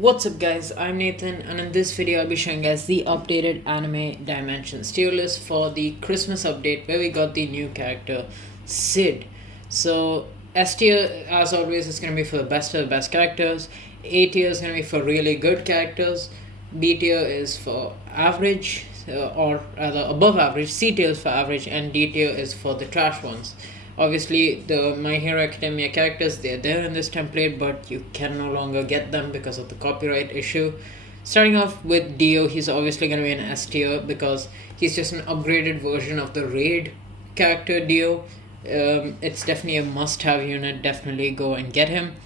What's up guys, I'm Nathan and in this video I'll be showing guys the updated anime dimensions tier list for the Christmas update where we got the new character Sid. So S tier as always is going to be for the best of the best characters, A tier is going to be for really good characters, B tier is for average or rather above average, C tier is for average and D tier is for the trash ones. Obviously, the My Hero Academia characters, they're there in this template, but you can no longer get them because of the copyright issue. Starting off with Dio, he's obviously going to be an S tier because he's just an upgraded version of the Raid character Dio. It's definitely a must-have unit, definitely go and get him.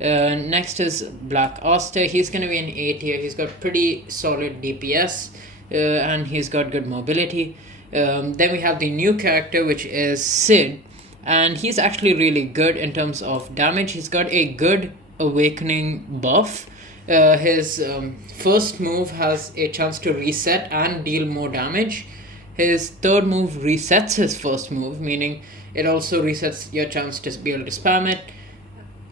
Next is Black Oster, he's going to be an A tier, he's got pretty solid DPS and he's got good mobility. Then we have the new character which is Sid, and he's actually really good in terms of damage. He's got a good awakening buff. His first move has a chance to reset and deal more damage. His third move resets his first move, meaning it also resets your chance to be able to spam it.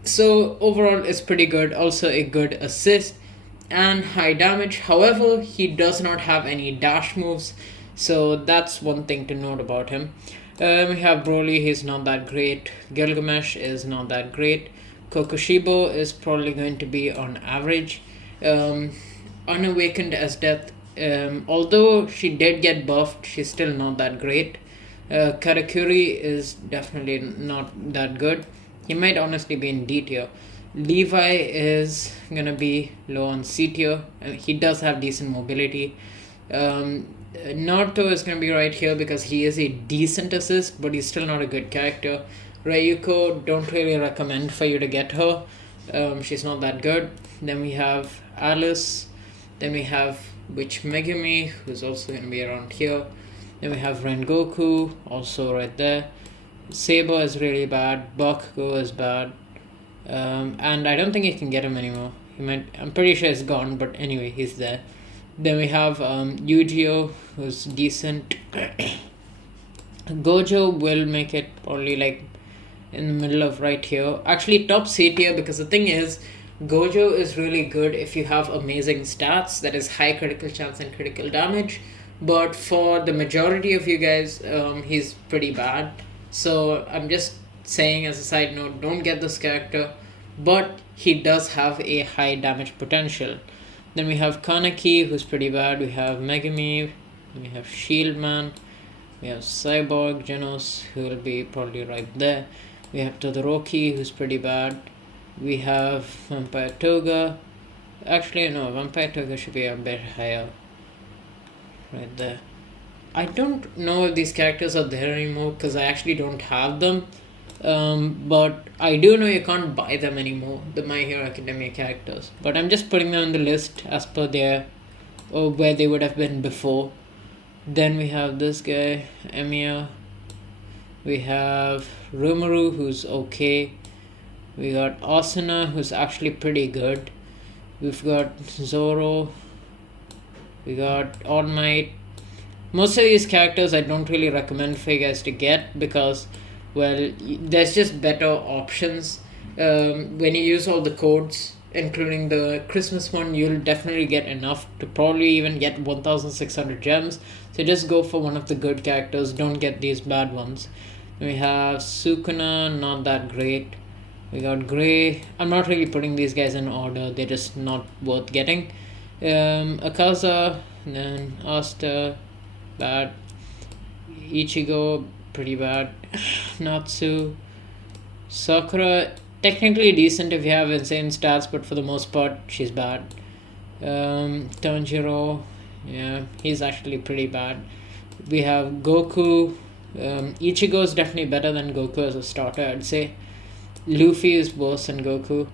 So overall it's pretty good, also a good assist and high damage. However, he does not have any dash moves, so that's one thing to note about him. We have Broly, he's not that great. Gilgamesh is not that great. Kokushibo is probably going to be on average. Unawakened as Death, although she did get buffed, she's still not that great. Karakuri is definitely not that good. He might honestly be in D tier. Levi is gonna be low on C tier. He does have decent mobility. Naruto is going to be right here because he is a decent assist, but he's still not a good character. Ryuko, don't really recommend for you to get her. She's not that good. Then we have Alice. Then we have Witch Megumi, who's also going to be around here. Then we have Rengoku, also right there. Saber is really bad. Bakugo is bad. And I don't think you can get him anymore. I'm pretty sure he's gone, but anyway, he's there. Then we have Yu-Gi-Oh, who's decent. Gojo will make it probably like in the middle of right here. Actually, top C tier, because the thing is, Gojo is really good if you have amazing stats, that is high critical chance and critical damage. But for the majority of you guys, he's pretty bad. So I'm just saying as a side note, don't get this character. But he does have a high damage potential. Then we have Kaneki, who's pretty bad. We have Megumi. We have Shieldman. We have Cyborg Genos, who will be probably right there. We have Todoroki, who's pretty bad. We have Vampire Toga. Actually, no, Vampire Toga should be a bit higher. Right there. I don't know if these characters are there anymore because I actually don't have them. But I do know you can't buy them anymore, the My Hero Academia characters. But I'm just putting them on the list as per their or where they would have been before. Then we have this guy, Emiya. We have Rimuru, who's okay. We got Asuna, who's actually pretty good. We've got Zoro. We got All Might. Most of these characters I don't really recommend for you guys to get because, well, there's just better options. When you use all the codes, including the Christmas one, you'll definitely get enough to probably even get 1,600 gems. So just go for one of the good characters, don't get these bad ones. We have Sukuna, not that great. We got Grey. I'm not really putting these guys in order, they're just not worth getting. Akaza, then Asta, bad. Ichigo, pretty bad. Natsu. Sakura, technically decent if you have insane stats, but for the most part she's bad. Tanjiro, yeah, he's actually pretty bad. We have Goku. Ichigo is definitely better than Goku as a starter, I'd say. Luffy is worse than Goku.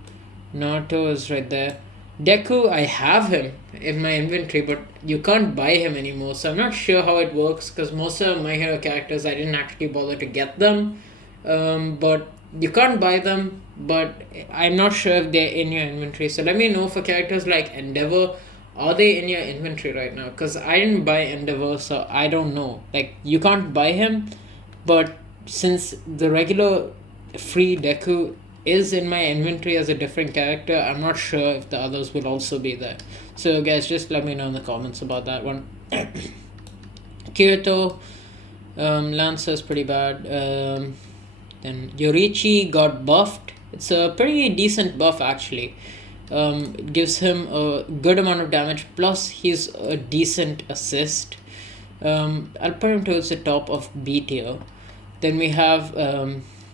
Naruto is right there. Deku, I have him in my inventory, but you can't buy him anymore, so I'm not sure how it works because most of My Hero characters I didn't actually bother to get them. But you can't buy them, but I'm not sure if they're in your inventory. So let me know for characters like Endeavor, are they in your inventory right now? Because I didn't buy Endeavor, so I don't know. Like, you can't buy him, but since the regular free Deku is in my inventory as a different character. I'm not sure if the others will also be there. So guys, just let me know in the comments about that one. Kirito, Lancer is pretty bad. Then Yorichi got buffed. It's a pretty decent buff actually. It gives him a good amount of damage, plus he's a decent assist. I'll put him towards the top of B tier. Then we have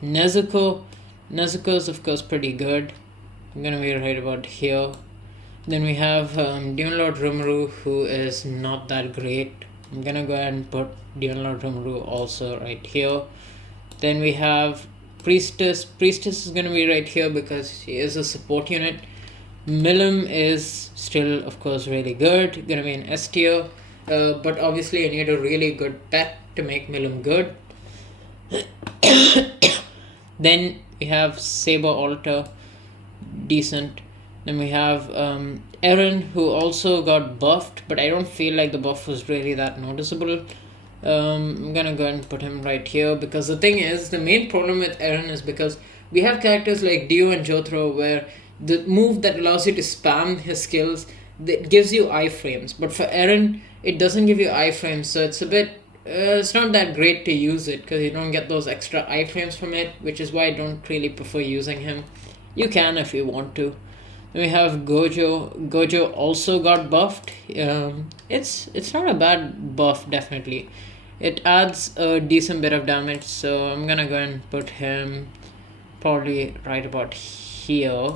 Nezuko. Nezuko is of course pretty good. I'm gonna be right about here. Then we have Demon Lord Rimuru, who is not that great. I'm gonna go ahead and put Demon Lord Rimuru also right here. Then we have Priestess. Priestess is gonna be right here because she is a support unit. Milim is still of course really good, gonna be an S tier. But obviously I need a really good pet to make Milim good. Then we have Saber Alter, decent. Then we have Eren, who also got buffed, but I don't feel like the buff was really that noticeable. I'm gonna go and put him right here because the thing is, the main problem with Eren is because we have characters like Dio and Jotaro where the move that allows you to spam his skills, that gives you iframes, but for Eren it doesn't give you iframes, so it's a bit it's not that great to use it because you don't get those extra iframes from it, which is why I don't really prefer using him. You can if you want to. Then we have Gojo. Gojo also got buffed. It's not a bad buff, definitely. It adds a decent bit of damage, so I'm gonna go and put him probably right about here.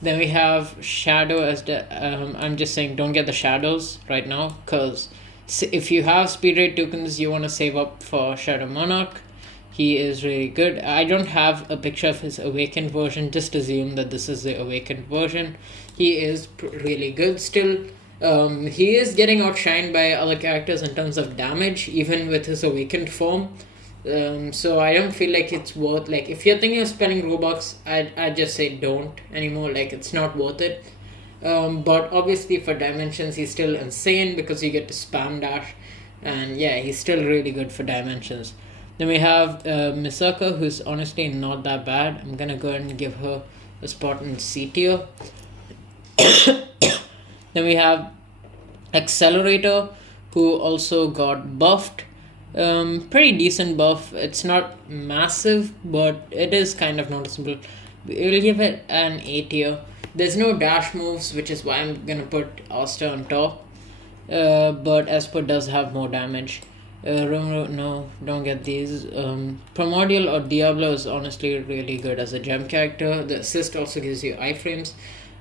Then we have Shadow as the I'm just saying don't get the shadows right now, because if you have speed rate tokens you want to save up for Shadow Monarch. He is really good. I don't have a picture of his awakened version, just assume that this is the awakened version. He is really good still. He is getting outshined by other characters in terms of damage, even with his awakened form. So I don't feel like it's worth, like if you're thinking of spending Robux, I'd just say don't anymore, like it's not worth it. But obviously for Dimensions he's still insane because you get to spam dash, and yeah, he's still really good for Dimensions. Then we have Misaka, who's honestly not that bad. I'm gonna go ahead and give her a spot in C tier. Then we have Accelerator, who also got buffed. Pretty decent buff. It's not massive, but it is kind of noticeable. We'll give it an A tier. There's no dash moves, which is why I'm gonna put Asta on top. But Esper does have more damage. No, don't get these. Primordial or Diablo is honestly really good as a gem character. The assist also gives you iframes.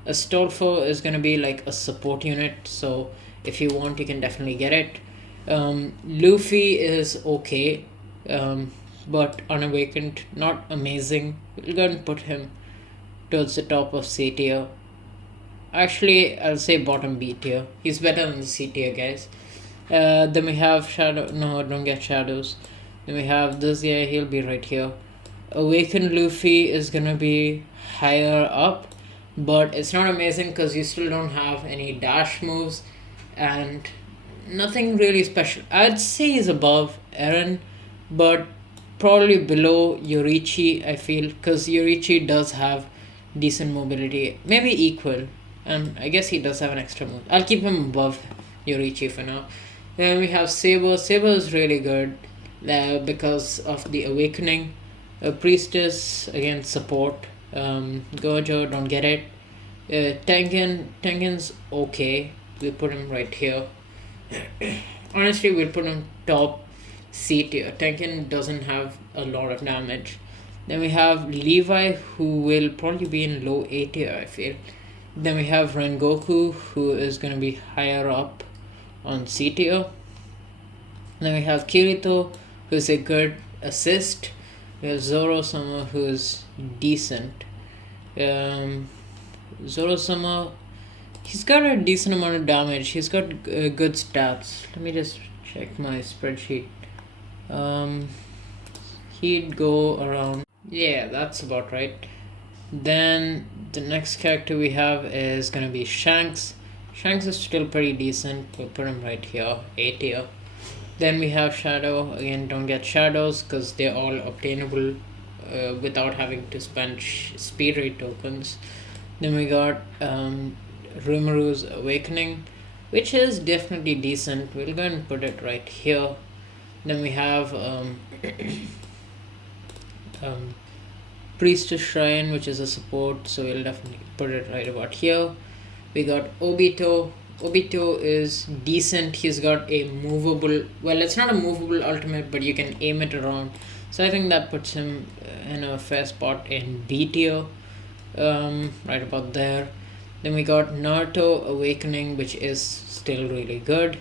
Astolfo is gonna be like a support unit, so if you want you can definitely get it. Luffy is okay, but unawakened, not amazing. We'll go and put him towards the top of C tier. Actually, I'll say bottom B tier. He's better than the C tier, guys. Then we have Shadow. No, don't get shadows. Then we have this guy. He'll be right here. Awakened Luffy is gonna be higher up, but it's not amazing because you still don't have any dash moves and nothing really special. I'd say he's above Eren, but probably below Yorichi, I feel, because Yorichi does have decent mobility, maybe equal, and I guess he does have an extra move. I'll keep him above Yorichi for now. Then we have Saber. Saber is really good because of the awakening. Priestess, again, support. Gojo, don't get it. Tengen's okay. We'll put him right here. Honestly, we'll put him top C tier. Tengen doesn't have a lot of damage. Then we have Levi, who will probably be in low A tier, I feel. Then we have Rengoku, who is going to be higher up on C tier. Then we have Kirito, who is a good assist. We have Zoro-sama, who is decent. Zoro-sama, he's got a decent amount of damage. He's got good stats. Let me just check my spreadsheet. He'd go around... Yeah, that's about right. Then the next character we have is gonna be Shanks. Shanks is still pretty decent. We'll put him right here, A tier. Then we have Shadow. Again, don't get shadows because they're all obtainable without having to spend speed rate tokens. Then we got Rimuru Awakening, which is definitely decent. We'll go and put it right here. Then we have um, Priestess Shrine, which is a support, so we'll definitely put it right about here. We got Obito. Obito is decent. He's got a movable, well, it's not a movable ultimate, but you can aim it around. So I think that puts him in a fair spot in B tier, right about there. Then we got Naruto Awakening, which is still really good.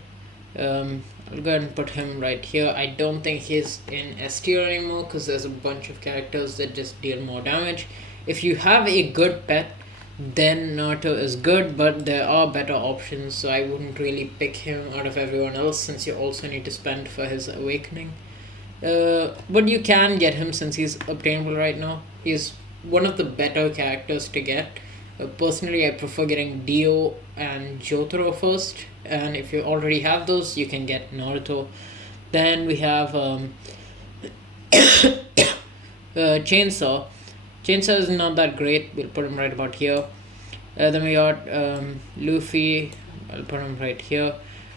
I'll go ahead and put him right here. I don't think he's in S tier anymore because there's a bunch of characters that just deal more damage. If you have a good pet, then Naruto is good, but there are better options, so I wouldn't really pick him out of everyone else since you also need to spend for his awakening. But you can get him since he's obtainable right now. He's one of the better characters to get. Personally, I prefer getting Dio and Jotaro first, and if you already have those, you can get Naruto. Then we have Chainsaw. Chainsaw is not that great. We'll put him right about here. Then we got Luffy. I'll put him right here.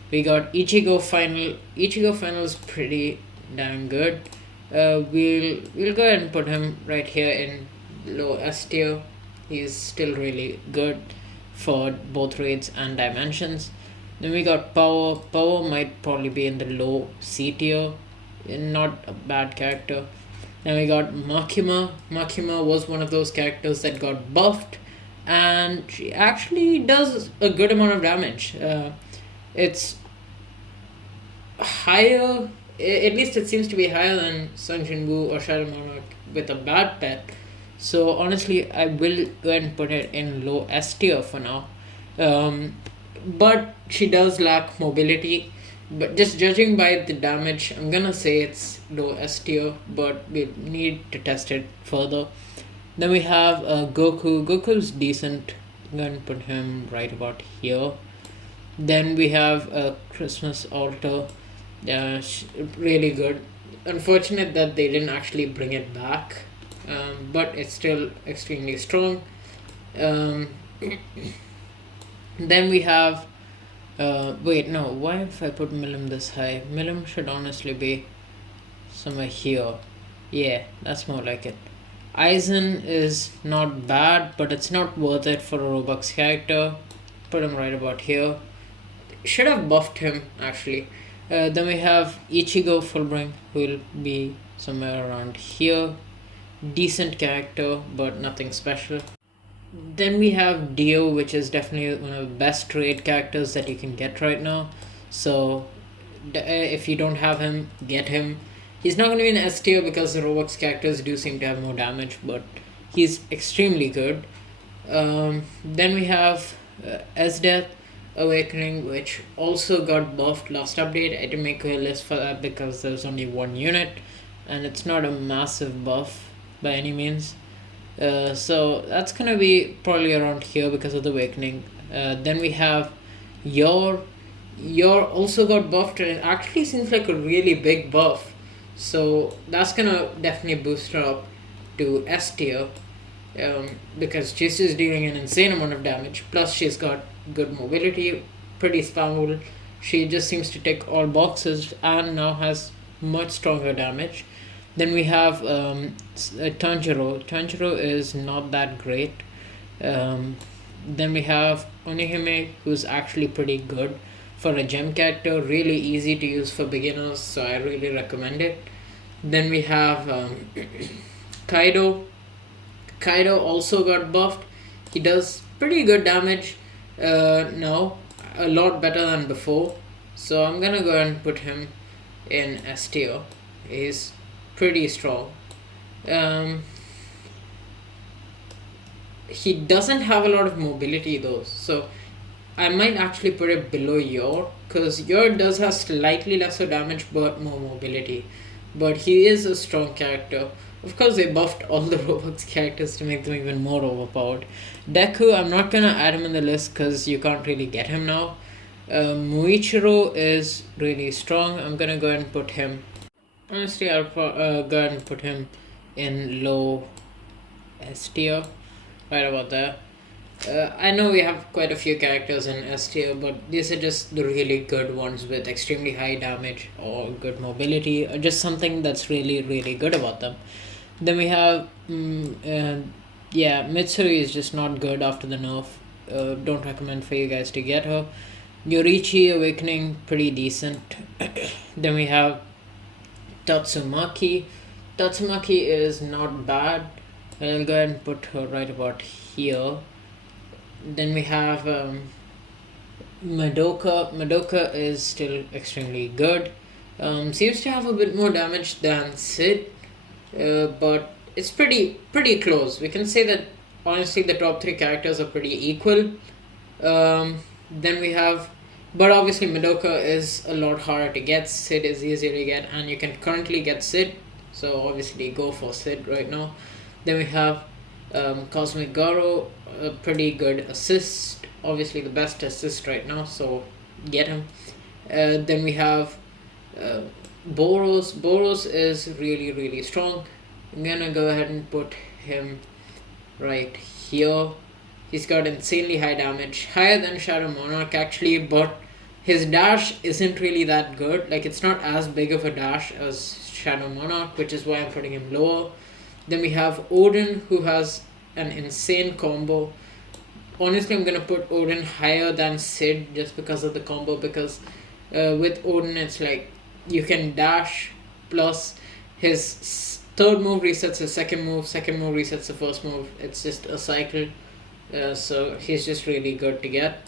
We got Ichigo Final. Ichigo Final is pretty damn good. We'll go ahead and put him right here in low S tier. He's still really good for both raids and dimensions. Then we got Power. Power might probably be in the low C tier. Not a bad character. Then we got Makima. Makima was one of those characters that got buffed, and she actually does a good amount of damage. It's higher, at least it seems to be higher than Sun Jinwoo or Shadow Monarch with a bad pet. So honestly, I will go ahead and put it in low S tier for now. But she does lack mobility. But just judging by the damage, I'm gonna say it's low S tier, but we need to test it further. Then we have Goku. Goku's decent. I'm gonna put him right about here. Then we have Christmas Altar. Really good. Unfortunate that they didn't actually bring it back, but it's still extremely strong. Then we have wait, no, why if I put Milim this high? Milim should honestly be somewhere here. Yeah, that's more like it. Aizen is not bad, but it's not worth it for a Roblox character. Put him right about here. Should have buffed him, actually. Then we have Ichigo Fullbring, who will be somewhere around here. Decent character, but nothing special. Then we have Dio, which is definitely one of the best trade characters that you can get right now. So if you don't have him, get him. He's not going to be in S tier because the Roblox characters do seem to have more damage, but he's extremely good. Then we have S-Death Awakening, which also got buffed last update. I didn't make a list for that because there's only one unit, and it's not a massive buff by any means. So that's gonna be probably around here because of the awakening. Then we have your also got buffed, and it actually seems like a really big buff. So that's gonna definitely boost her up to S tier, because she's just dealing an insane amount of damage. Plus she's got good mobility, pretty spammable. She just seems to tick all boxes and now has much stronger damage. Then we have Tanjiro. Tanjiro is not that great. Then we have Onihime, who's actually pretty good for a gem character. Really easy to use for beginners, so I really recommend it. Then we have Kaido. Kaido also got buffed. He does pretty good damage now, a lot better than before. So I'm gonna go and put him in S tier. He's pretty strong. He doesn't have a lot of mobility though, so I might actually put it below Yor, because Yor does have slightly lesser damage but more mobility. But he is a strong character. Of course, they buffed all the Roblox characters to make them even more overpowered. Deku, I'm not gonna add him in the list because you can't really get him now. Muichiro is really strong. I'm gonna go ahead and put him. Honestly, I'll go ahead and put him in low S tier, right about there. I know we have quite a few characters in S tier, but these are just the really good ones with extremely high damage or good mobility, or just something that's really, really good about them. Then we have, yeah, Mitsuri is just not good after the nerf. Don't recommend for you guys to get her. Yorichi Awakening, pretty decent. Then we have Tatsumaki. Tatsumaki is not bad. I'll go ahead and put her right about here. Then we have Madoka. Madoka is still extremely good. Seems to have a bit more damage than Sid, but it's pretty close. We can say that honestly the top three characters are pretty equal. Then we have, but obviously Madoka is a lot harder to get. Sid is easier to get, and you can currently get Sid, so obviously go for Sid right now. Then we have Cosmic Garo, a pretty good assist, obviously the best assist right now, so get him. Then we have uh, Boros. Boros is really strong. I'm gonna go ahead and put him right here. He's got insanely high damage, higher than Shadow Monarch actually, but his dash isn't really that good. Like, it's not as big of a dash as Shadow Monarch, which is why I'm putting him lower. Then we have Odin, who has an insane combo. Honestly, I'm gonna put Odin higher than Sid just because of the combo. Because with Odin, it's like you can dash, plus his third move resets his second move resets the first move. It's just a cycle. So he's just really good to get.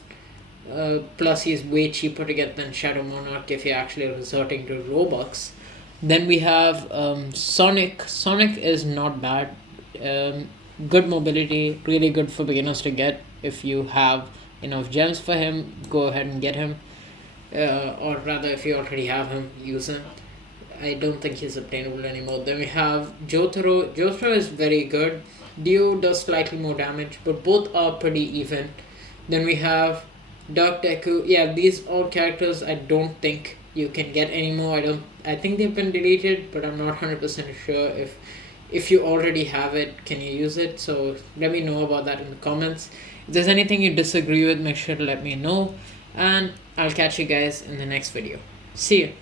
Plus, he's way cheaper to get than Shadow Monarch if you're actually resorting to Robux. Then we have Sonic. Sonic is not bad. Good mobility, really good for beginners to get. If you have enough gems for him, go ahead and get him. Or rather, if you already have him, use him. I don't think he's obtainable anymore. Then we have Jotaro. Jotaro is very good. Dio does slightly more damage, but both are pretty even. Then we have Dark Deku. Yeah, these all characters I don't think you can get anymore. I think they've been deleted, but I'm not 100% sure if you already have it, can you use it? So let me know about that in the comments. If there's anything you disagree with, make sure to let me know, and I'll catch you guys in the next video. See you.